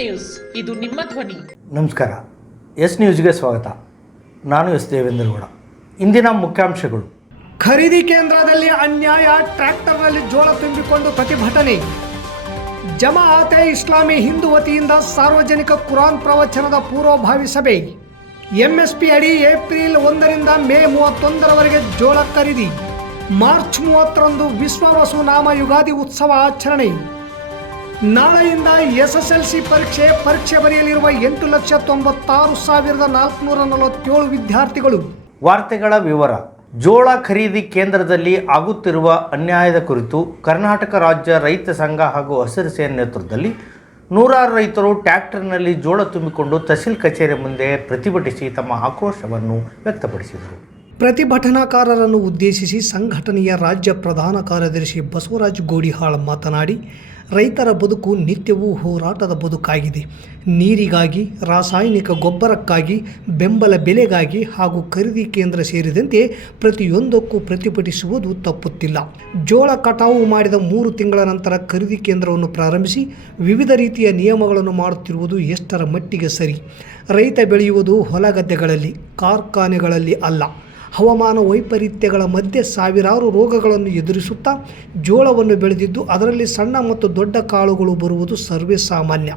News, ಇದು ನಿಮ್ಮ ಧ್ವನಿ. ನಮಸ್ಕಾರ. ಎಸ್ ನ್ಯೂಸ್ಗೆ ಸ್ವಾಗತ. ನಾನು ಎಸ್ ದೇವೇಂದ್ರಗೌಡ. ಇಂದಿನ ಮುಖ್ಯಾಂಶಗಳು: ಖರೀದಿ ಕೇಂದ್ರದಲ್ಲಿ ಅನ್ಯಾಯ, ಟ್ರ್ಯಾಕ್ಟರ್ನಲ್ಲಿ ಜೋಳ ತುಂಬಿಕೊಂಡು ಪ್ರತಿಭಟನೆ. ಜಮಾಅತೆ ಇಸ್ಲಾಮಿ ಹಿಂದ್ ವತಿಯಿಂದ ಸಾರ್ವಜನಿಕ ಕುರಾನ್ ಪ್ರವಚನದ ಪೂರ್ವಭಾವಿ ಸಭೆ. ಎಂಎಸ್ಪಿ ಅಡಿ ಏಪ್ರಿಲ್ 1ರಿಂದ ಮೇ 31ರವರೆಗೆ ಜೋಳ ಖರೀದಿ. ಮಾರ್ಚ್ 30ರಂದು ವಿಶ್ವ ವಸುನಾಮ ಯುಗಾದಿ ಉತ್ಸವ ಆಚರಣೆ. ನಾಳೆಯಿಂದ SSLC ಪರೀಕ್ಷೆ ಬರೆಯಲಿರುವ 8,96,447 ವಿದ್ಯಾರ್ಥಿಗಳು. ವಾರ್ತೆಗಳ ವಿವರ. ಜೋಳ ಖರೀದಿ ಕೇಂದ್ರದಲ್ಲಿ ಆಗುತ್ತಿರುವ ಅನ್ಯಾಯದ ಕುರಿತು ಕರ್ನಾಟಕ ರಾಜ್ಯ ರೈತ ಸಂಘ ಹಾಗೂ ಹಸಿರು ಸೇನೆ ನೇತೃತ್ವದಲ್ಲಿ ನೂರಾರು ರೈತರು ಟ್ರ್ಯಾಕ್ಟರ್ನಲ್ಲಿ ಜೋಳ ತುಂಬಿಕೊಂಡು ತಹಸೀಲ್ ಕಚೇರಿ ಮುಂದೆ ಪ್ರತಿಭಟಿಸಿ ತಮ್ಮ ಆಕ್ರೋಶವನ್ನು ವ್ಯಕ್ತಪಡಿಸಿದರು. ಪ್ರತಿಭಟನಾಕಾರರನ್ನು ಉದ್ದೇಶಿಸಿ ಸಂಘಟನೆಯ ರಾಜ್ಯ ಪ್ರಧಾನ ಕಾರ್ಯದರ್ಶಿ ಬಸವರಾಜ್ ಗೋಡಿಹಾಳ್ ಮಾತನಾಡಿ, ರೈತರ ಬದುಕು ನಿತ್ಯವೂ ಹೋರಾಟದ ಬದುಕಾಗಿದೆ. ನೀರಿಗಾಗಿ, ರಾಸಾಯನಿಕ ಗೊಬ್ಬರಕ್ಕಾಗಿ, ಬೆಂಬಲ ಬೆಲೆಗಾಗಿ ಹಾಗೂ ಖರೀದಿ ಕೇಂದ್ರ ಸೇರಿದಂತೆ ಪ್ರತಿಯೊಂದಕ್ಕೂ ಪ್ರತಿಭಟಿಸುವುದು ತಪ್ಪುತ್ತಿಲ್ಲ. ಜೋಳ ಕಟಾವು ಮಾಡಿದ 3 ತಿಂಗಳ ನಂತರ ಖರೀದಿ ಕೇಂದ್ರವನ್ನು ಪ್ರಾರಂಭಿಸಿ ವಿವಿಧ ರೀತಿಯ ನಿಯಮಗಳನ್ನು ಮಾಡುತ್ತಿರುವುದು ಎಷ್ಟರ ಮಟ್ಟಿಗೆ ಸರಿ? ರೈತ ಬೆಳೆಯುವುದು ಹೊಲಗದ್ದೆಗಳಲ್ಲಿ, ಕಾರ್ಖಾನೆಗಳಲ್ಲಿ ಅಲ್ಲ. ಹವಾಮಾನ ವೈಪರೀತ್ಯಗಳ ಮಧ್ಯೆ ಸಾವಿರಾರು ರೋಗಗಳನ್ನು ಎದುರಿಸುತ್ತಾ ಜೋಳವನ್ನು ಬೆಳೆದಿದ್ದು ಅದರಲ್ಲಿ ಸಣ್ಣ ಮತ್ತು ದೊಡ್ಡ ಕಾಳುಗಳು ಬರುವುದು ಸರ್ವೇ ಸಾಮಾನ್ಯ.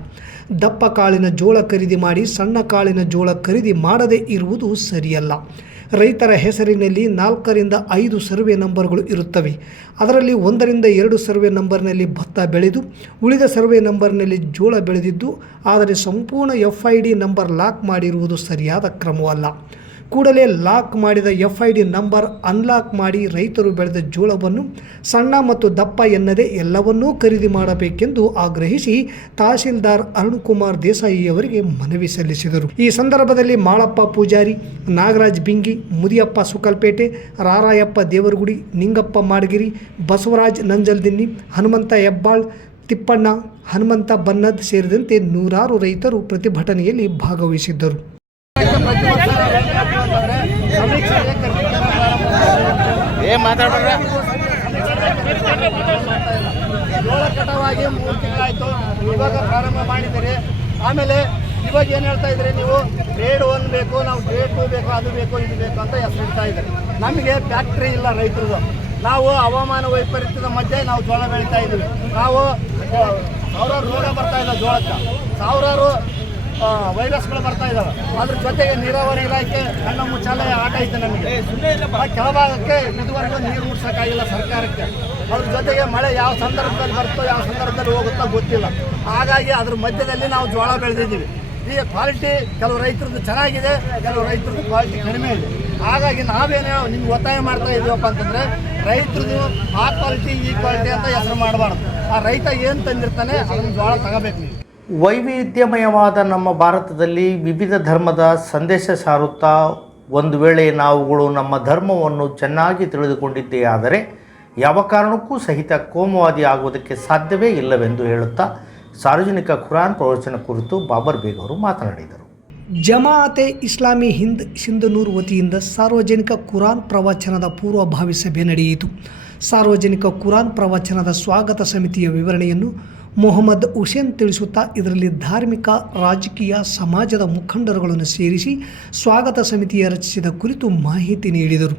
ದಪ್ಪ ಕಾಳಿನ ಜೋಳ ಖರೀದಿ ಮಾಡಿ ಸಣ್ಣ ಕಾಳಿನ ಜೋಳ ಖರೀದಿ ಮಾಡದೇ ಇರುವುದು ಸರಿಯಲ್ಲ. ರೈತರ ಹೆಸರಿನಲ್ಲಿ 4ರಿಂದ 5 ಸರ್ವೆ ನಂಬರ್ಗಳು ಇರುತ್ತವೆ. ಅದರಲ್ಲಿ 1ರಿಂದ 2 ಸರ್ವೆ ನಂಬರ್ನಲ್ಲಿ ಭತ್ತ ಬೆಳೆದು ಉಳಿದ ಸರ್ವೆ ನಂಬರ್ನಲ್ಲಿ ಜೋಳ ಬೆಳೆದಿದ್ದು, ಆದರೆ ಸಂಪೂರ್ಣ FID ನಂಬರ್ ಲಾಕ್ ಮಾಡಿರುವುದು ಸರಿಯಾದ ಕ್ರಮವಲ್ಲ. ಕೂಡಲೇ ಲಾಕ್ ಮಾಡಿದ FID ನಂಬರ್ ಅನ್ಲಾಕ್ ಮಾಡಿ ರೈತರು ಬೆಳೆದ ಜೋಳವನ್ನು ಸಣ್ಣ ಮತ್ತು ದಪ್ಪ ಎನ್ನದೇ ಎಲ್ಲವನ್ನೂ ಖರೀದಿ ಮಾಡಬೇಕೆಂದು ಆಗ್ರಹಿಸಿ ತಹಸೀಲ್ದಾರ್ ಅರುಣ್ಕುಮಾರ್ ದೇಸಾಯಿ ಅವರಿಗೆ ಮನವಿ ಸಲ್ಲಿಸಿದರು. ಈ ಸಂದರ್ಭದಲ್ಲಿ ಮಾಳಪ್ಪ ಪೂಜಾರಿ, ನಾಗರಾಜ್ ಬಿಂಗಿ, ಮುದಿಯಪ್ಪ ಸುಕಲ್ಪೇಟೆ, ರಾರಾಯಪ್ಪ ದೇವರಗುಡಿ, ನಿಂಗಪ್ಪ ಮಾಡಗಿರಿ, ಬಸವರಾಜ್ ನಂಜಲ್ದಿನ್ನಿ, ಹನುಮಂತ ಹೆಬ್ಬಾಳ್, ತಿಪ್ಪಣ್ಣ, ಹನುಮಂತ ಬನ್ನದ್ ಸೇರಿದಂತೆ ನೂರಾರು ರೈತರು ಪ್ರತಿಭಟನೆಯಲ್ಲಿ ಭಾಗವಹಿಸಿದ್ದರು. ಜೋಳ ಕಟಾವಾಗಿ 3 ತಿಂಗಳಾಯಿತು, ಇವಾಗ ಪ್ರಾರಂಭ ಮಾಡಿದ್ದೀರಿ. ಆಮೇಲೆ ಇವಾಗ ಏನು ಹೇಳ್ತಾ ಇದ್ರಿ ನೀವು? ಗ್ರೇಡ್ 1 ಬೇಕು, ನಾವು ಗ್ರೇಡ್ 2 ಬೇಕು, ಅದು ಬೇಕು, ಇದು ಬೇಕು ಅಂತ ಹೆಸರಿಡ್ತಾ ಇದ್ದಾರೆ. ನಮಗೆ ಫ್ಯಾಕ್ಟ್ರಿ ಇಲ್ಲ ರೈತರದು. ನಾವು ಹವಾಮಾನ ವೈಪರೀತ್ಯದ ಮಧ್ಯೆ ನಾವು ಜೋಳ ಬೆಳೀತಾ ಇದ್ದೀವಿ. ನಾವು ಸಾವಿರಾರು ರೋಗ ಬರ್ತಾ ಇಲ್ಲ ಜೋಳಕ್ಕೆ, ಸಾವಿರಾರು ವೈರಸ್ಗಳು ಬರ್ತಾ ಇದ್ದಾವೆ. ಅದ್ರ ಜೊತೆಗೆ ನೀರಾವರಿ ಇಲಾಖೆ ಕಣ್ಣ ಮುಚ್ಚಾಲೆ ಆಟ ಐತೆ ನಮಗೆ. ಕೆಳಭಾಗಕ್ಕೆ ಇದುವರೆಗೂ ನೀರು ಮುಟ್ಸೋಕ್ಕಾಗಿಲ್ಲ ಸರ್ಕಾರಕ್ಕೆ. ಅದ್ರ ಜೊತೆಗೆ ಮಳೆ ಯಾವ ಸಂದರ್ಭದಲ್ಲಿ ಬರ್ತೋ ಯಾವ ಸಂದರ್ಭದಲ್ಲಿ ಹೋಗುತ್ತೋ ಗೊತ್ತಿಲ್ಲ. ಹಾಗಾಗಿ ಅದ್ರ ಮಧ್ಯದಲ್ಲಿ ನಾವು ಜೋಳ ಬೆಳೆದಿದ್ದೀವಿ. ಈಗ ಕ್ವಾಲಿಟಿ ಕೆಲವು ರೈತರದ್ದು ಚೆನ್ನಾಗಿದೆ, ಕೆಲವು ರೈತರದ್ದು ಕ್ವಾಲಿಟಿ ಕಡಿಮೆ ಇದೆ. ಹಾಗಾಗಿ ನಾವೇನು ನಿಮ್ಗೆ ಒತ್ತಾಯ ಮಾಡ್ತಾ ಇದ್ದೀವಪ್ಪ ಅಂತಂದರೆ, ರೈತರದ್ದು ಆ ಕ್ವಾಲಿಟಿ ಈ ಕ್ವಾಲಿಟಿ ಅಂತ ಹೆಸರು ಮಾಡಬಾರ್ದು. ಆ ರೈತ ಏನು ತಂದಿರ್ತಾನೆ ಅದನ್ನು ಜೋಳ ತಗೋಬೇಕು ನೀವು. ವೈವಿಧ್ಯಮಯವಾದ ನಮ್ಮ ಭಾರತದಲ್ಲಿ ವಿವಿಧ ಧರ್ಮದ ಸಂದೇಶ ಸಾರುತ್ತಾ ಒಂದು ವೇಳೆ ನಾವುಗಳು ನಮ್ಮ ಧರ್ಮವನ್ನು ಚೆನ್ನಾಗಿ ತಿಳಿದುಕೊಂಡಿದ್ದೇ ಆದರೆ ಯಾವ ಕಾರಣಕ್ಕೂ ಸಹಿತ ಕೋಮುವಾದಿ ಆಗುವುದಕ್ಕೆ ಸಾಧ್ಯವೇ ಇಲ್ಲವೆಂದು ಹೇಳುತ್ತಾ ಸಾರ್ವಜನಿಕ ಕುರಾನ್ ಪ್ರವಚನ ಕುರಿತು ಬಾಬರ್ ಬೇಗ್ ಅವರು ಮಾತನಾಡಿದರು. ಜಮಾಅತೆ ಇಸ್ಲಾಮಿ ಹಿಂದ್ ಸಿಂಧನೂರು ವತಿಯಿಂದ ಸಾರ್ವಜನಿಕ ಕುರಾನ್ ಪ್ರವಚನದ ಪೂರ್ವಭಾವಿ ಸಭೆ ನಡೆಯಿತು. ಸಾರ್ವಜನಿಕ ಕುರಾನ್ ಪ್ರವಚನದ ಸ್ವಾಗತ ಸಮಿತಿಯ ವಿವರಣೆಯನ್ನು ಮೊಹಮ್ಮದ್ ಹುಸೇನ್ ತಿಳಿಸುತ್ತಾ ಇದರಲ್ಲಿ ಧಾರ್ಮಿಕ, ರಾಜಕೀಯ, ಸಮಾಜದ ಮುಖಂಡರುಗಳನ್ನು ಸೇರಿಸಿ ಸ್ವಾಗತ ಸಮಿತಿಯ ರಚಿಸಿದ ಕುರಿತು ಮಾಹಿತಿ ನೀಡಿದರು.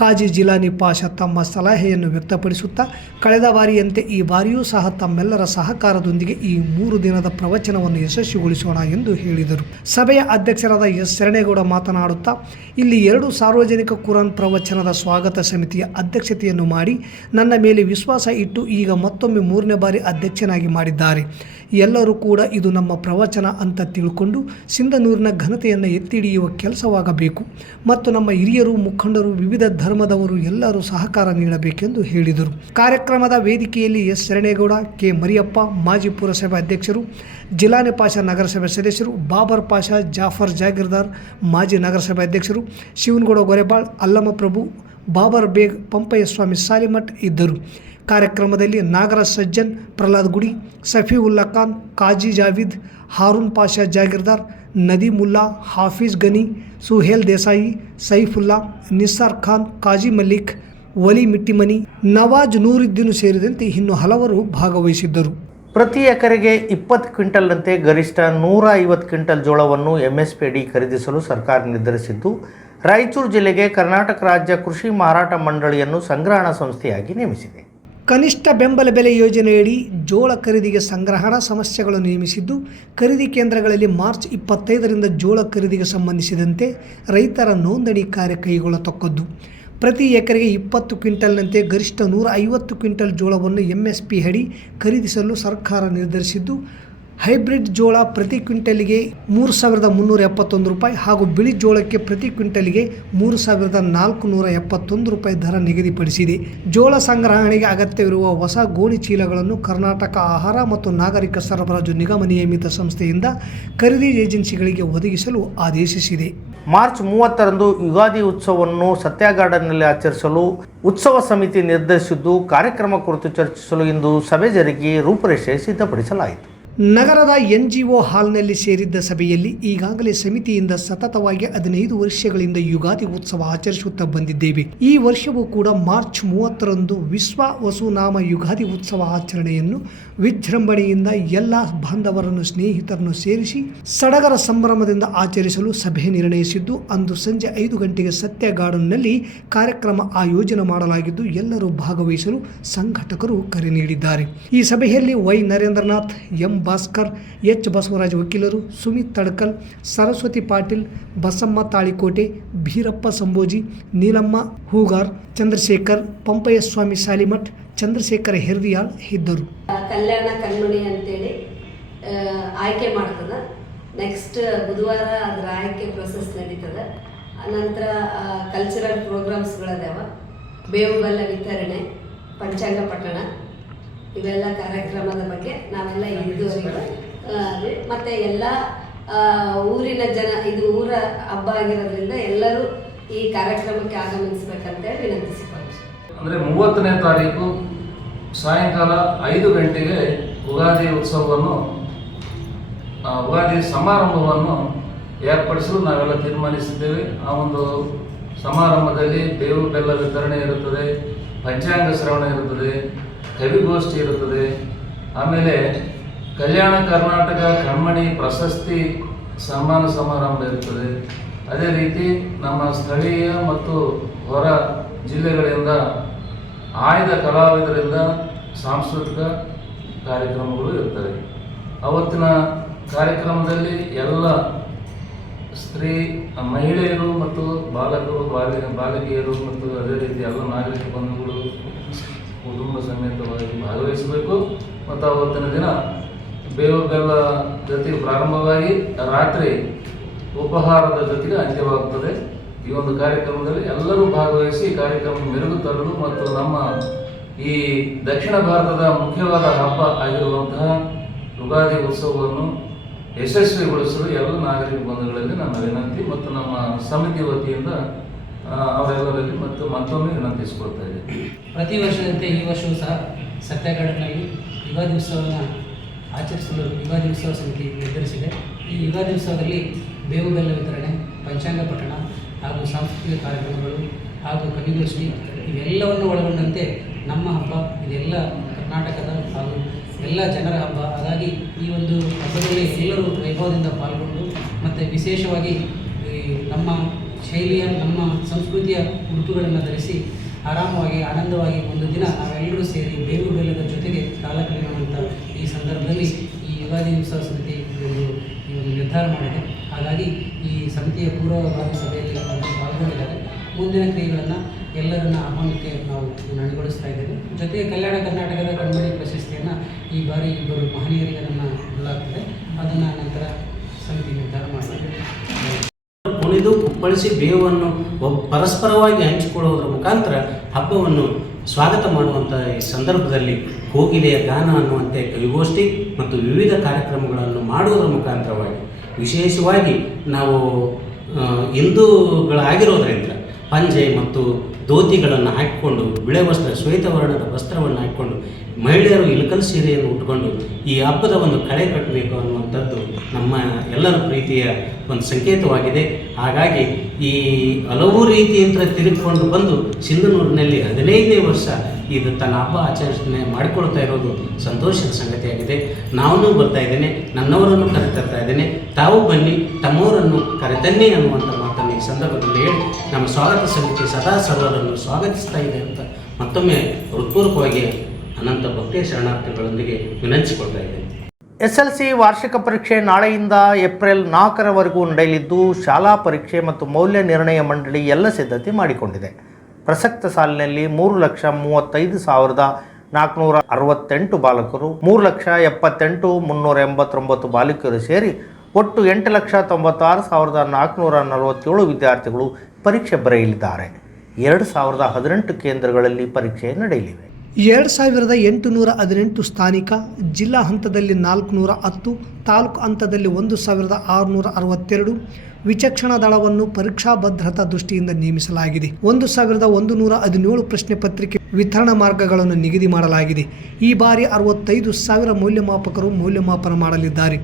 ಕಾಜಿ ಜಿಲಾನಿ ಪಾಷಾ ತಮ್ಮ ಸಲಹೆಯನ್ನು ವ್ಯಕ್ತಪಡಿಸುತ್ತಾ ಕಳೆದ ಬಾರಿಯಂತೆ ಈ ಬಾರಿಯೂ ಸಹ ತಮ್ಮೆಲ್ಲರ ಸಹಕಾರದೊಂದಿಗೆ ಈ 3 ದಿನದ ಪ್ರವಚನವನ್ನು ಯಶಸ್ವಿಗೊಳಿಸೋಣ ಎಂದು ಹೇಳಿದರು. ಸಭೆಯ ಅಧ್ಯಕ್ಷರಾದ ಎಸ್ ಶರಣೇಗೌಡ ಮಾತನಾಡುತ್ತಾ, ಇಲ್ಲಿ 2 ಸಾರ್ವಜನಿಕ ಕುರಾನ್ ಪ್ರವಚನದ ಸ್ವಾಗತ ಸಮಿತಿಯ ಅಧ್ಯಕ್ಷತೆಯನ್ನು ಮಾಡಿ ನನ್ನ ಮೇಲೆ ವಿಶ್ವಾಸ ಇಟ್ಟು ಈಗ ಮತ್ತೊಮ್ಮೆ 3ನೇ ಬಾರಿ ಅಧ್ಯಕ್ಷನಾಗಿ ಮಾಡಿದ್ದಾರೆ. ಎಲ್ಲರೂ ಕೂಡ ಇದು ನಮ್ಮ ಪ್ರವಚನ ಅಂತ ತಿಳ್ಕೊಂಡು ಸಿಂಧನೂರಿನ ಘನತೆಯನ್ನು ಎತ್ತಿ ಹಿಡಿಯುವ ಕೆಲಸವಾಗಬೇಕು ಮತ್ತು ನಮ್ಮ ಹಿರಿಯರು, ಮುಖಂಡರು, ವಿವಿಧ ಧರ್ಮದವರು ಎಲ್ಲರೂ ಸಹಕಾರ ನೀಡಬೇಕೆಂದು ಹೇಳಿದರು. ಕಾರ್ಯಕ್ರಮದ ವೇದಿಕೆಯಲ್ಲಿ ಎಸ್ ಶರಣೇಗೌಡ, ಕೆ ಮರಿಯಪ್ಪ, ಮಾಜಿ ಪುರಸಭೆ ಅಧ್ಯಕ್ಷರು, ಜಿಲಾನಿ ಪಾಷಾ ನಗರಸಭೆ ಸದಸ್ಯರು, ಬಾಬರ್ ಪಾಷಾ, ಜಾಫರ್ ಜಾಗೀರ್ದಾರ್, ಮಾಜಿ ನಗರಸಭೆ ಅಧ್ಯಕ್ಷರು, ಶಿವನಗೌಡ ಗೊರೆಬಾಳ್, ಅಲ್ಲಮ ಪ್ರಭು, ಬಾಬರ್ ಬೇಗ್, ಪಂಪಯ್ಯ ಸ್ವಾಮಿ ಸಾಲಿಮಠ್ ಇದ್ದರು. ಕಾರ್ಯಕ್ರಮದಲ್ಲಿ ನಾಗರಾಜ್ ಸಜ್ಜನ್, ಪ್ರಹ್ಲಾದ್ ಗುಡಿ, ಸಫೀವುಲ್ಲಾ ಖಾನ್, ಕಾಜಿ ಜಾವೀದ್, ಹಾರೂನ್ ಪಾಷಾ ಜಾಗೀರ್ದಾರ್, ನದೀಮುಲ್ಲಾ, ಹಾಫೀಜ್ ಗನಿ, ಸುಹೇಲ್ ದೇಸಾಯಿ, ಸೈಫುಲ್ಲಾ, ನಿಸಾರ್ ಖಾನ್, ಕಾಜಿ ಮಲ್ಲಿಕ್, ವಲಿ ಮಿಟ್ಟಿಮನಿ, ನವಾಜ್ ನೂರುದ್ದೀನ್ ಸೇರಿದಂತೆ ಇನ್ನು ಹಲವರು ಭಾಗವಹಿಸಿದ್ದರು. ಪ್ರತಿ ಎಕರೆಗೆ 20 ಕ್ವಿಂಟಲ್ನಂತೆ ಗರಿಷ್ಠ 150 ಕ್ವಿಂಟಲ್ ಜೋಳವನ್ನು MSP ಅಡಿ ಖರೀದಿಸಲು ಸರ್ಕಾರ ನಿರ್ಧರಿಸಿದ್ದು, ರಾಯಚೂರು ಜಿಲ್ಲೆಗೆ ಕರ್ನಾಟಕ ರಾಜ್ಯ ಕೃಷಿ ಮಾರಾಟ ಮಂಡಳಿಯನ್ನು ಸಂಗ್ರಹಣಾ ಸಂಸ್ಥೆಯಾಗಿ ನೇಮಿಸಿದೆ. ಕನಿಷ್ಠ ಬೆಂಬಲ ಬೆಲೆ ಯೋಜನೆಯಡಿ ಜೋಳ ಖರೀದಿಗೆ ಸಂಗ್ರಹಣಾ ಸಮಸ್ಯೆಗಳನ್ನು ನೇಮಿಸಿದ್ದು, ಖರೀದಿ ಕೇಂದ್ರಗಳಲ್ಲಿ ಮಾರ್ಚ್ 25ರಿಂದ ಜೋಳ ಖರೀದಿಗೆ ಸಂಬಂಧಿಸಿದಂತೆ ರೈತರ ನೋಂದಣಿ ಕಾರ್ಯ ಕೈಗೊಳ್ಳತಕ್ಕದ್ದು. ಪ್ರತಿ ಎಕರೆಗೆ 20 ಕ್ವಿಂಟಲ್ನಂತೆ ಗರಿಷ್ಠ 150 ಕ್ವಿಂಟಲ್ ಜೋಳವನ್ನು MSP ಅಡಿ ಖರೀದಿಸಲು ಸರ್ಕಾರ ನಿರ್ಧರಿಸಿದ್ದು, ಹೈಬ್ರಿಡ್ ಜೋಳ ಪ್ರತಿ ಕ್ವಿಂಟಲಿಗೆ 3,371 ರೂಪಾಯಿ ಹಾಗೂ ಬಿಳಿ ಜೋಳಕ್ಕೆ ಪ್ರತಿ ಕ್ವಿಂಟಲಿಗೆ 3,471 ರೂಪಾಯಿ ದರ ನಿಗದಿಪಡಿಸಿದೆ. ಜೋಳ ಸಂಗ್ರಹಣೆಗೆ ಅಗತ್ಯವಿರುವ ಹೊಸ ಗೋಣಿ ಚೀಲಗಳನ್ನು ಕರ್ನಾಟಕ ಆಹಾರ ಮತ್ತು ನಾಗರಿಕ ಸರಬರಾಜು ನಿಗಮ ನಿಯಮಿತ ಸಂಸ್ಥೆಯಿಂದ ಖರೀದಿ ಏಜೆನ್ಸಿಗಳಿಗೆ ಒದಗಿಸಲು ಆದೇಶಿಸಿದೆ. ಮಾರ್ಚ್ 30ರಂದು ಯುಗಾದಿ ಉತ್ಸವವನ್ನು ಸತ್ಯ ಗಾರ್ಡನ್ನಲ್ಲಿ ಆಚರಿಸಲು ಉತ್ಸವ ಸಮಿತಿ ನಿರ್ಧರಿಸಿದ್ದು, ಕಾರ್ಯಕ್ರಮ ಕುರಿತು ಚರ್ಚಿಸಲು ಇಂದು ಸಭೆ ಜರುಗಿ ರೂಪುರೇಷೆ ಸಿದ್ಧಪಡಿಸಲಾಯಿತು. ನಗರದ NGO ಹಾಲ್ನಲ್ಲಿ ಸೇರಿದ್ದ ಸಭೆಯಲ್ಲಿ ಈಗಾಗಲೇ ಸಮಿತಿಯಿಂದ ಸತತವಾಗಿ 15 ವರ್ಷಗಳಿಂದ ಯುಗಾದಿ ಉತ್ಸವ ಆಚರಿಸುತ್ತಾ ಬಂದಿದ್ದೇವೆ. ಈ ವರ್ಷವೂ ಕೂಡ ಮಾರ್ಚ್ 30ರಂದು ವಿಶ್ವ ವಸುನಾಮ ಯುಗಾದಿ ಉತ್ಸವ ಆಚರಣೆಯನ್ನು ವಿಜೃಂಭಣೆಯಿಂದ ಎಲ್ಲ ಬಾಂಧವರನ್ನು ಸ್ನೇಹಿತರನ್ನು ಸೇರಿಸಿ ಸಡಗರ ಸಂಭ್ರಮದಿಂದ ಆಚರಿಸಲು ಸಭೆ ನಿರ್ಣಯಿಸಿದ್ದು, ಅಂದು ಸಂಜೆ 5 ಗಂಟೆಗೆ ಸತ್ಯ ಗಾರ್ಡನ್ನಲ್ಲಿ ಕಾರ್ಯಕ್ರಮ ಆಯೋಜನೆ ಮಾಡಲಾಗಿದ್ದು, ಎಲ್ಲರೂ ಭಾಗವಹಿಸಲು ಸಂಘಟಕರು ಕರೆ ನೀಡಿದ್ದಾರೆ. ಈ ಸಭೆಯಲ್ಲಿ Y Narendranath, M Bhaskar, H Basavaraj ವಕೀಲರು, ಸುಮಿತ್ ತಡ್ಕಲ್, ಸರಸ್ವತಿ ಪಾಟೀಲ್, ಬಸಮ್ಮ ತಾಳಿಕೋಟೆ, ಭೀರಪ್ಪ ಸಂಬೋಜಿ, ನೀಲಮ್ಮ ಹೂಗಾರ್, ಚಂದ್ರಶೇಖರ್, ಪಂಪಯ್ಯಸ್ವಾಮಿ ಸಾಲಿಮಠ್, ಚಂದ್ರಶೇಖರ ಹೆರ್ದಿಯಾಳ್ ಇದ್ದರು. ಕಲ್ಯಾಣ ಕಣ್ಮಣಿ ಅಂತೇಳಿ ಆಯ್ಕೆ ಮಾಡ್ತದೆ. ನೆಕ್ಸ್ಟ್ ಬುಧವಾರ ಅದರ ಆಯ್ಕೆ ಪ್ರೊಸೆಸ್ ನಡೀತದೆ. ನಂತರ ಕಲ್ಚರಲ್ ಪ್ರೋಗ್ರಾಮ್ಸ್ಗಳದಾವ, ಬೇವು ಬೆಲ್ಲ ವಿತರಣೆ, ಪಂಚಾಂಗ ಪಠಣ, ಇವೆಲ್ಲ ಕಾರ್ಯಕ್ರಮದ ಬಗ್ಗೆ ನಾವೆಲ್ಲ ಇದುವರೆಗೂ ಮತ್ತು ಎಲ್ಲ ಊರಿನ ಜನ, ಇದು ಊರ ಹಬ್ಬ ಆಗಿರೋದ್ರಿಂದ ಎಲ್ಲರೂ ಈ ಕಾರ್ಯಕ್ರಮಕ್ಕೆ ಆಗಮಿಸಬೇಕಂತೇಳಿ ವಿನಂತಿಸಿಕೊಳ್ಳಿ. ಅಂದರೆ 30ನೇ ತಾರೀಕು ಸಾಯಂಕಾಲ 5 ಗಂಟೆಗೆ ಯುಗಾದಿ ಉತ್ಸವವನ್ನು, ಯುಗಾದಿ ಸಮಾರಂಭವನ್ನು ಏರ್ಪಡಿಸಲು ನಾವೆಲ್ಲ ತೀರ್ಮಾನಿಸಿದ್ದೇವೆ. ಆ ಒಂದು ಸಮಾರಂಭದಲ್ಲಿ ಬೇವು ಬೆಲ್ಲ ವಿತರಣೆ ಇರುತ್ತದೆ, ಪಂಚಾಂಗ ಶ್ರವಣ ಇರುತ್ತದೆ, ಕವಿಗೋಷ್ಠಿ ಇರುತ್ತದೆ, ಆಮೇಲೆ ಕಲ್ಯಾಣ ಕರ್ನಾಟಕ ಕಣ್ಮಣಿ ಪ್ರಶಸ್ತಿ ಸನ್ಮಾನ ಸಮಾರಂಭ ಇರುತ್ತದೆ. ಅದೇ ರೀತಿ ನಮ್ಮ ಸ್ಥಳೀಯ ಮತ್ತು ಹೊರ ಜಿಲ್ಲೆಗಳಿಂದ ಆಯ್ದ ಕಲಾವಿದರಿಂದ ಸಾಂಸ್ಕೃತಿಕ ಕಾರ್ಯಕ್ರಮಗಳು ಇರ್ತವೆ. ಅವತ್ತಿನ ಕಾರ್ಯಕ್ರಮದಲ್ಲಿ ಎಲ್ಲ ಮಹಿಳೆಯರು ಮತ್ತು ಬಾಲಕರು, ಬಾಲಕಿಯರು ಮತ್ತು ಅದೇ ರೀತಿ ಎಲ್ಲ ನಾಗರಿಕ ಬಂಧುಗಳು ಕುಟುಂಬ ಸಮೇತವಾಗಿ ಭಾಗವಹಿಸಬೇಕು. ಮತ್ತು ಅವತ್ತಿನ ದಿನ ಬೇವು ಬೆಲ್ಲ ಜೊತೆಗೆ ಪ್ರಾರಂಭವಾಗಿ ರಾತ್ರಿ ಉಪಹಾರದ ಜೊತೆಗೆ ಅಂತ್ಯವಾಗುತ್ತದೆ. ಈ ಒಂದು ಕಾರ್ಯಕ್ರಮದಲ್ಲಿ ಎಲ್ಲರೂ ಭಾಗವಹಿಸಿ ಕಾರ್ಯಕ್ರಮ ಮೆರುಗು ತರಲು ಮತ್ತು ನಮ್ಮ ಈ ದಕ್ಷಿಣ ಭಾರತದ ಮುಖ್ಯವಾದ ಹಬ್ಬ ಆಗಿರುವಂತಹ ಯುಗಾದಿ ಉತ್ಸವವನ್ನು ಯಶಸ್ವಿಗೊಳಿಸಲು ಎಲ್ಲ ನಾಗರಿಕ ಬಂಧುಗಳಲ್ಲಿ ನನ್ನ ವಿನಂತಿ ಮತ್ತು ನಮ್ಮ ಸಮಿತಿ ವತಿಯಿಂದ ಅವರೆಲ್ಲರಲ್ಲಿ ಮತ್ತು ಮತ್ತೊಮ್ಮೆ ವಿನಂತಿಸಿಕೊಳ್ತಾ ಇದ್ದೇನೆ. ಪ್ರತಿ ವರ್ಷದಂತೆ ಈ ವರ್ಷವೂ ಸಹ ಸತ್ಯಗಾರ್ಡನ್ನಲ್ಲಿ ಯುಗಾದಿ ಉತ್ಸವವನ್ನು ಆಚರಿಸಲು ಯುಗಾದಿ ಉತ್ಸವ ಸಮಿತಿ ನಿರ್ಧರಿಸಿದೆ. ಈ ಯುಗಾದಿ ಉತ್ಸವದಲ್ಲಿ ಬೇವು ಬೆಲ್ಲ ವಿತರಣೆ, ಪಂಚಾಂಗ ಪಠಣ ಹಾಗೂ ಸಾಂಸ್ಕೃತಿಕ ಕಾರ್ಯಕ್ರಮಗಳು ಹಾಗೂ ಕವಿಗೋಷ್ಠಿ ಇವೆಲ್ಲವನ್ನು ಒಳಗೊಂಡಂತೆ ನಮ್ಮ ಹಬ್ಬ ಇದೆಲ್ಲ ಕರ್ನಾಟಕದ ಹಾಗೂ ಎಲ್ಲ ಜನರ ಹಬ್ಬ. ಹಾಗಾಗಿ ಈ ಒಂದು ಹಬ್ಬದಲ್ಲಿ ಎಲ್ಲರೂ ವೈಭವದಿಂದ ಪಾಲ್ಗೊಂಡು ಮತ್ತು ವಿಶೇಷವಾಗಿ ನಮ್ಮ ಶೈಲಿಯ, ನಮ್ಮ ಸಂಸ್ಕೃತಿಯ ಉಡುಪುಗಳನ್ನು ಧರಿಸಿ ಆರಾಮವಾಗಿ ಆನಂದವಾಗಿ ಒಂದು ದಿನ ನಾವೆಲ್ಲರೂ ಸೇರಿ ಬೇವು ಬೆಲ್ಲದ ಜೊತೆಗೆ ಕಾಲ ಕಳೆಯುವಂಥ ಈ ಸಂದರ್ಭದಲ್ಲಿ ಈ ಯುಗಾದಿ ಉತ್ಸವ ಸಮಿತಿ ಒಂದು ನಿರ್ಧಾರ ಮಾಡಿದೆ. ಹಾಗಾಗಿ ಈ ಸಮಿತಿಯ ಪೂರ್ವಭಾವಿ ಸಭೆಯಲ್ಲಿ ಪಾಲ್ಗೊಂಡಿದ್ದಾರೆ. ಮುಂದಿನ ಕ್ರಿಯೆಗಳನ್ನು ಎಲ್ಲರನ್ನ ಆಹ್ವಾನಕ್ಕೆ ನಾವು ನಡೆಗೊಳಿಸ್ತಾ ಇದ್ದೇವೆ. ಜೊತೆಗೆ ಕಲ್ಯಾಣ ಕರ್ನಾಟಕದ ಕಣ್ಮಣಿ ಪ್ರಶಸ್ತಿಯನ್ನು ಈ ಬಾರಿ ಇಬ್ಬರು ಮಹನೀಯರಿಗೆ ನೀಡಲಾಗ್ತದೆ. ಅದನ್ನು ನಂತರ ಸಮಿತಿ ನಿರ್ಧಾರ ಮಾಡಿದೆ. ಕುಣಿದು ಕುಪ್ಪಳಿಸಿ ಬೇವನ್ನು ಪರಸ್ಪರವಾಗಿ ಹಂಚಿಕೊಳ್ಳುವುದರ ಮುಖಾಂತರ ಹಬ್ಬವನ್ನು ಸ್ವಾಗತ ಮಾಡುವಂಥ ಈ ಸಂದರ್ಭದಲ್ಲಿ ಕೋಗಿಲೆಯ ಗಾನ ಅನ್ನುವಂತೆ ಕವಿಗೋಷ್ಠಿ ಮತ್ತು ವಿವಿಧ ಕಾರ್ಯಕ್ರಮಗಳನ್ನು ಮಾಡುವುದರ ಮುಖಾಂತರವಾಗಿ ವಿಶೇಷವಾಗಿ ನಾವು ಹಿಂದೂಗಳಾಗಿರೋದರಿಂದ ಪಂಜೆ ಮತ್ತು ಧೋತಿಗಳನ್ನು ಹಾಕಿಕೊಂಡು ಬಿಳೆ ವಸ್ತ್ರ, ಶ್ವೇತವರ್ಣದ ವಸ್ತ್ರವನ್ನು ಹಾಕಿಕೊಂಡು ಮಹಿಳೆಯರು ಇಳಕಲ್ ಸೀರೆಯನ್ನು ಉಟ್ಕೊಂಡು ಈ ಹಬ್ಬದ ಒಂದು ಕಳೆ ಕಟ್ಟಬೇಕು ಅನ್ನುವಂಥದ್ದು ನಮ್ಮ ಎಲ್ಲರ ಪ್ರೀತಿಯ ಒಂದು ಸಂಕೇತವಾಗಿದೆ. ಹಾಗಾಗಿ ಈ ಹಲವು ರೀತಿಯಿಂದ ತಿರುಗಿಕೊಂಡು ಬಂದು ಸಿಂಧನೂರಿನಲ್ಲಿ 15ನೇ ವರ್ಷ ಇದು ತನ್ನ ಹಬ್ಬ ಆಚರಣೆ ಮಾಡಿಕೊಳ್ತಾ ಇರೋದು ಸಂತೋಷದ ಸಂಗತಿಯಾಗಿದೆ. ನಾವೂ ಬರ್ತಾ ಇದ್ದೇನೆ, ನನ್ನವರನ್ನು ಕರೆತರ್ತಾ ಇದ್ದೇನೆ, ತಾವು ಬನ್ನಿ, ತಮ್ಮವರನ್ನು ಕರೆತನ್ನಿ ಅನ್ನುವಂಥ ಮಾತನ್ನು ಈ ಸಂದರ್ಭದಲ್ಲಿ ಹೇಳಿ ನಮ್ಮ ಸ್ವಾಗತ ಸಮಿತಿ ಸದಾ ಸರ್ವರನ್ನು ಸ್ವಾಗತಿಸ್ತಾ ಇದೆ ಅಂತ ಮತ್ತೊಮ್ಮೆ ಹೃತ್ಪೂರ್ವಕವಾಗಿ ಅನಂತ ಭಕ್ತಿಯ ಶರಣಾರ್ಥಿಗಳೊಂದಿಗೆ ವಿನಂತಿಸಿಕೊಳ್ತಾ ಇದ್ದೇನೆ. SLC ವಾರ್ಷಿಕ ಪರೀಕ್ಷೆ ನಾಳೆಯಿಂದ ಏಪ್ರಿಲ್ 4ರವರೆಗೂ ನಡೆಯಲಿದ್ದು ಶಾಲಾ ಪರೀಕ್ಷೆ ಮತ್ತು ಮೌಲ್ಯ ನಿರ್ಣಯ ಮಂಡಳಿ ಎಲ್ಲ ಸಿದ್ಧತೆ ಮಾಡಿಕೊಂಡಿದೆ. ಪ್ರಸಕ್ತ ಸಾಲಿನಲ್ಲಿ 3,35,468 ಬಾಲಕರು, 3,78,389 ಬಾಲಕಿಯರು ಸೇರಿ ಒಟ್ಟು 8,96,447 ವಿದ್ಯಾರ್ಥಿಗಳು ಪರೀಕ್ಷೆ ಬರೆಯಲಿದ್ದಾರೆ. 2018 ಕೇಂದ್ರಗಳಲ್ಲಿ ಪರೀಕ್ಷೆ ನಡೆಯಲಿವೆ. 2,818 ಸ್ಥಾನಿಕ, ಜಿಲ್ಲಾ ಹಂತದಲ್ಲಿ 410, ತಾಲೂಕು ಹಂತದಲ್ಲಿ 1,662, ವಿಚಕ್ಷಣಾ ದಳವನ್ನು ಪರೀಕ್ಷಾ ಭದ್ರತಾ ದೃಷ್ಟಿಯಿಂದ ನೇಮಿಸಲಾಗಿದೆ. 1,117 ಪ್ರಶ್ನೆ ಪತ್ರಿಕೆ ವಿತರಣಾ ಮಾರ್ಗಗಳನ್ನು ನಿಗದಿ ಮಾಡಲಾಗಿದೆ. ಈ ಬಾರಿ 65,000 ಮೌಲ್ಯಮಾಪಕರು ಮೌಲ್ಯಮಾಪನ ಮಾಡಲಿದ್ದಾರೆ.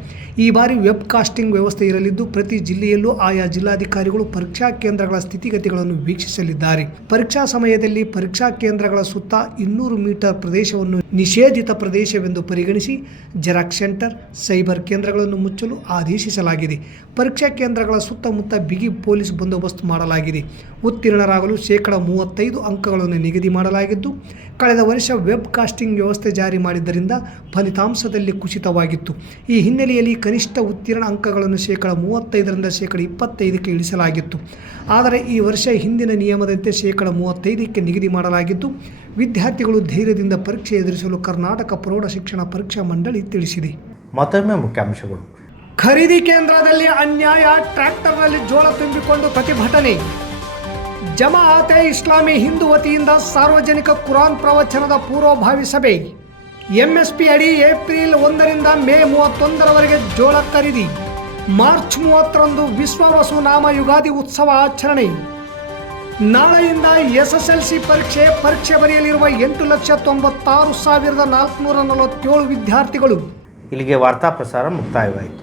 ಈ ಬಾರಿ ವೆಬ್ ಕಾಸ್ಟಿಂಗ್ ವ್ಯವಸ್ಥೆ ಇರಲಿದ್ದು ಪ್ರತಿ ಜಿಲ್ಲೆಯಲ್ಲೂ ಆಯಾ ಜಿಲ್ಲಾಧಿಕಾರಿಗಳು ಪರೀಕ್ಷಾ ಕೇಂದ್ರಗಳ ಸ್ಥಿತಿಗತಿಗಳನ್ನು ವೀಕ್ಷಿಸಲಿದ್ದಾರೆ. ಪರೀಕ್ಷಾ ಸಮಯದಲ್ಲಿ ಪರೀಕ್ಷಾ ಕೇಂದ್ರಗಳ ಸುತ್ತ 200 ಮೀಟರ್ ಪ್ರದೇಶವನ್ನು ನಿಷೇಧಿತ ಪ್ರದೇಶವೆಂದು ಪರಿಗಣಿಸಿ ಜೆರಾಕ್ಸ್ ಸೆಂಟರ್, ಸೈಬರ್ ಕೇಂದ್ರಗಳನ್ನು ಮುಚ್ಚಲು ಆದೇಶಿಸಲಾಗಿದೆ. ಪರೀಕ್ಷಾ ಕೇಂದ್ರಗಳ ಸುತ್ತಮುತ್ತ ಬಿಗಿ ಪೊಲೀಸ್ ಬಂದೋಬಸ್ತ್ ಮಾಡಲಾಗಿದೆ. ಉತ್ತೀರ್ಣರಾಗಲು 35% ಅಂಕಗಳನ್ನು ನಿಗದಿ ಮಾಡಲಾಗಿದ್ದು, ಕಳೆದ ವರ್ಷ ವೆಬ್ ಕಾಸ್ಟಿಂಗ್ ವ್ಯವಸ್ಥೆ ಜಾರಿ ಮಾಡಿದ್ದರಿಂದ ಫಲಿತಾಂಶದಲ್ಲಿ ಕುಸಿತವಾಗಿತ್ತು. ಈ ಹಿನ್ನೆಲೆಯಲ್ಲಿ ಕನಿಷ್ಠ ಉತ್ತೀರ್ಣ ಅಂಕಗಳನ್ನು 35% 25% ಇಳಿಸಲಾಗಿತ್ತು. ಆದರೆ ಈ ವರ್ಷ ಹಿಂದಿನ ನಿಯಮದಂತೆ 35% ನಿಗದಿ ಮಾಡಲಾಗಿದ್ದು, ವಿದ್ಯಾರ್ಥಿಗಳು ಧೈರ್ಯದಿಂದ ಪರೀಕ್ಷೆ ಎದುರಿಸಲು ಕರ್ನಾಟಕ ಪ್ರೌಢ ಶಿಕ್ಷಣ ಪರೀಕ್ಷಾ ಮಂಡಳಿ ತಿಳಿಸಿದೆ. ಮತ್ತೊಮ್ಮೆ ಮುಖ್ಯಾಂಶಗಳು. ಖರೀದಿ ಕೇಂದ್ರದಲ್ಲಿ ಅನ್ಯಾಯ, ಟ್ರ್ಯಾಕ್ಟರ್ನಲ್ಲಿ ಜೋಳ ತುಂಬಿಕೊಂಡು ಪ್ರತಿಭಟನೆ. ಜಮಾಅತೆ ಇಸ್ಲಾಮಿ ಹಿಂದೂ ವತಿಯಿಂದ ಸಾರ್ವಜನಿಕ ಕುರಾನ್ ಪ್ರವಚನದ ಪೂರ್ವಭಾವಿ ಸಭೆ. MSP ಅಡಿ ಏಪ್ರಿಲ್ 1ರಿಂದ ಮೇ 31ರವರೆಗೆ ಜೋಳ ಖರೀದಿ. ಮಾರ್ಚ್ 30ರಂದು ವಿಶ್ವ ವಸುನಾಮ ಯುಗಾದಿ ಉತ್ಸವ ಆಚರಣೆ. ನಾಳೆಯಿಂದ SSLC ಪರೀಕ್ಷೆ ಬರೆಯಲಿರುವ 8,96,447 ವಿದ್ಯಾರ್ಥಿಗಳು. ಇಲ್ಲಿಗೆ ವಾರ್ತಾ ಪ್ರಸಾರ ಮುಕ್ತಾಯವಾಯಿತು.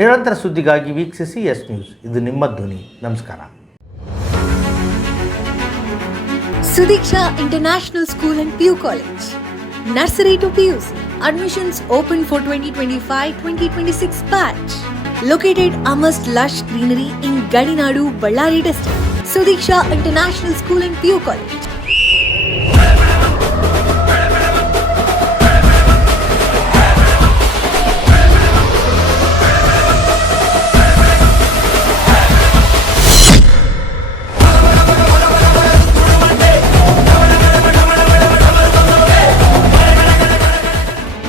ನಿರಂತರ ಸುದ್ದಿಗಾಗಿ ವೀಕ್ಷಿಸಿ ಎಸ್ ನ್ಯೂಸ್. ಇದು ನಿಮ್ಮ ಧ್ವನಿ. ನಮಸ್ಕಾರ. Sudiksha International School and PU College. Nursery to PUC. Admissions open for 2025-2026 batch. Located amidst lush greenery in Gadinadu, Ballari district. Sudiksha International School and PU College.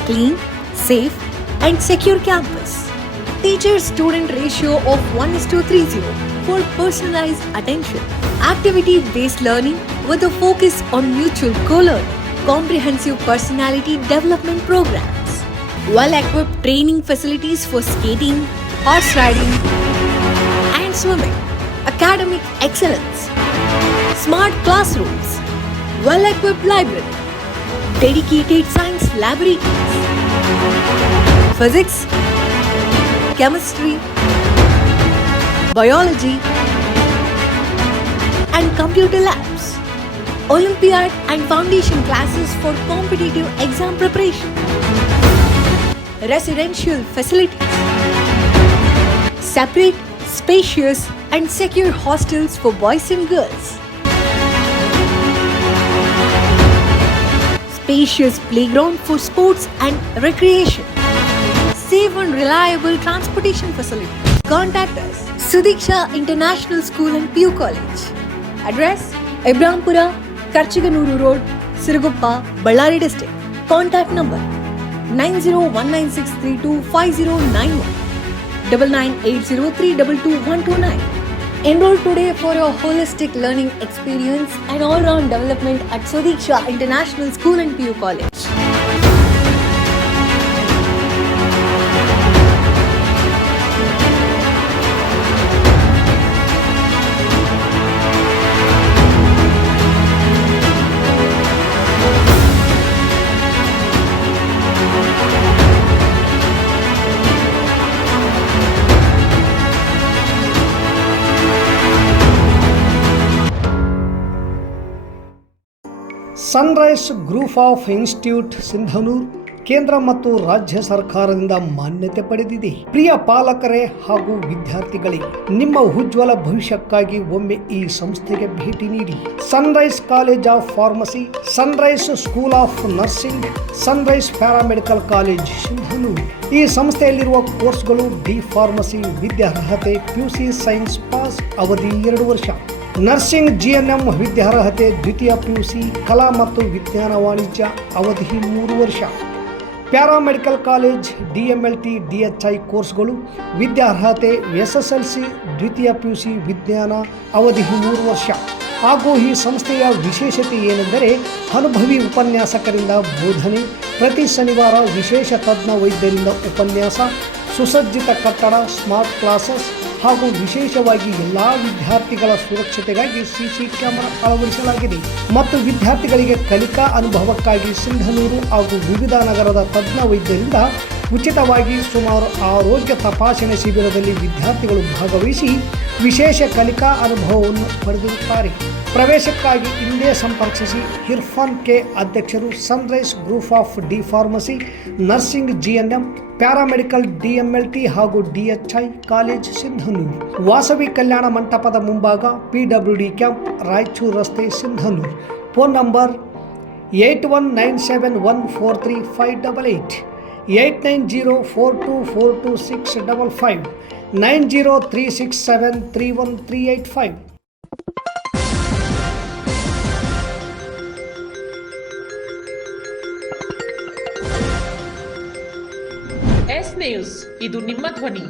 Clean, safe and secure campus. Teacher-student ratio of 1:30 for personalized attention. Activity-based learning with a focus on mutual co-learning. Comprehensive personality development programs. Well-equipped training facilities for skating, horse riding and swimming. Academic excellence. Smart classrooms. Well-equipped library. Dedicated science laboratories. Physics, chemistry, biology and computer labs. Olympiad and foundation classes for competitive exam preparation. Residential facilities. Separate, spacious and secure hostels for boys and girls. Spacious playground for sports and recreation. Safe and reliable transportation facilities. Contact us. Sudiksha International School and PU College. Address: Ibrahimpura, Karchiganuru Road, Siruguppa, Ballari district. Contact number 9019632509 9980322129. Enroll today for a holistic learning experience and all-round development at Sudiksha International School and PU College. Sunrise group of institute Sindhanur ಕೇಂದ್ರ ಮತ್ತು ರಾಜ್ಯ ಸರ್ಕಾರದಿಂದ ಮಾನ್ಯತೆ ಪಡೆದಿದೆ. ಪ್ರಿಯ ಪಾಲಕರೇ ಹಾಗೂ ವಿದ್ಯಾರ್ಥಿಗಳೇ, ನಿಮ್ಮ ಉಜ್ವಲ ಭವಿಷ್ಯಕ್ಕಾಗಿ ಒಮ್ಮೆ ಈ ಸಂಸ್ಥೆಗೆ ಭೇಟಿ ನೀಡಿ. Sunrise college of pharmacy, sunrise school of nursing, sunrise paramedical college Sindhanur. ಈ ಸಂಸ್ಥೆಯಲ್ಲಿರುವ ಕೋರ್ಸ್ಗಳು ಡಿ ಫಾರ್ಮಸಿ ವಿದ್ಯಾರ್ಹತೆ PUC ಸೈನ್ಸ್ ಪಾಸ್, ಅವಧಿ 2 ವರ್ಷ. ನರ್ಸಿಂಗ್ GNM ವಿದ್ಯಾರ್ಹತೆ ದ್ವಿತೀಯ PUC, ಕಲಾ ಮತ್ತು ವಿಜ್ಞಾನ ವಾಣಿಜ್ಯ, ಅವಧಿ 3 ವರ್ಷ. ಪ್ಯಾರಾಮೆಡಿಕಲ್ ಕಾಲೇಜ್ DMLT DHI ಕೋರ್ಸ್ಗಳು ವಿದ್ಯಾರ್ಹತೆ SSLC ದ್ವಿತೀಯ PUC ವಿಜ್ಞಾನ, ಅವಧಿ 3 ವರ್ಷ. ಹಾಗೂ ಈ ಸಂಸ್ಥೆಯ ವಿಶೇಷತೆ ಏನೆಂದರೆ ಅನುಭವಿ ಉಪನ್ಯಾಸಕರಿಂದ ಬೋಧನೆ, ಪ್ರತಿ ಶನಿವಾರ ವಿಶೇಷ ತಜ್ಞ ವೈದ್ಯರಿಂದ ಉಪನ್ಯಾಸ, ಸುಸಜ್ಜಿತ ಕಟ್ಟಡ, ಸ್ಮಾರ್ಟ್ ಕ್ಲಾಸಸ್ ಹಾಗೂ ವಿಶೇಷವಾಗಿ ಎಲ್ಲ ವಿದ್ಯಾರ್ಥಿಗಳ ಸುರಕ್ಷತೆಗಾಗಿ CC ಕ್ಯಾಮೆರಾ ಅಳವಡಿಸಲಾಗಿದೆ. ಮತ್ತು ವಿದ್ಯಾರ್ಥಿಗಳಿಗೆ ಕಲಿಕಾ ಅನುಭವಕ್ಕಾಗಿ ಸಿಂಧನೂರು ಹಾಗೂ ವಿವಿಧ ನಗರದ ತಜ್ಞ ವೈದ್ಯರಿಂದ ಉಚಿತವಾಗಿ ಸುಮಾರು ಆರೋಗ್ಯ ತಪಾಸಣೆ ಶಿಬಿರದಲ್ಲಿ ವಿದ್ಯಾರ್ಥಿಗಳು ಭಾಗವಹಿಸಿ ವಿಶೇಷ ಕಲಿಕಾ ಅನುಭವವನ್ನು ಪಡೆದಿರುತ್ತಾರೆ. ಪ್ರವೇಶಕ್ಕಾಗಿ ಹಿಂದೆ ಸಂಪರ್ಕಿಸಿ. ಇರ್ಫಾನ್ K, ಅಧ್ಯಕ್ಷರು, sunrise group of D pharmacy, nursing GNM, paramedical DMLT ಹಾಗೂ DHI ಕಾಲೇಜ್ ಸಿಂಧನೂರು. ವಾಸವಿ ಕಲ್ಯಾಣ ಮಂಟಪದ ಮುಂಭಾಗ, PWD ಕ್ಯಾಂಪ್, ರಾಯಚೂರು ರಸ್ತೆ, Sindhanur. Phone number 8197143588, 8904242655, 9036731385. S news, ಇದು ನಿಮ್ಮ ಧ್ವನಿ.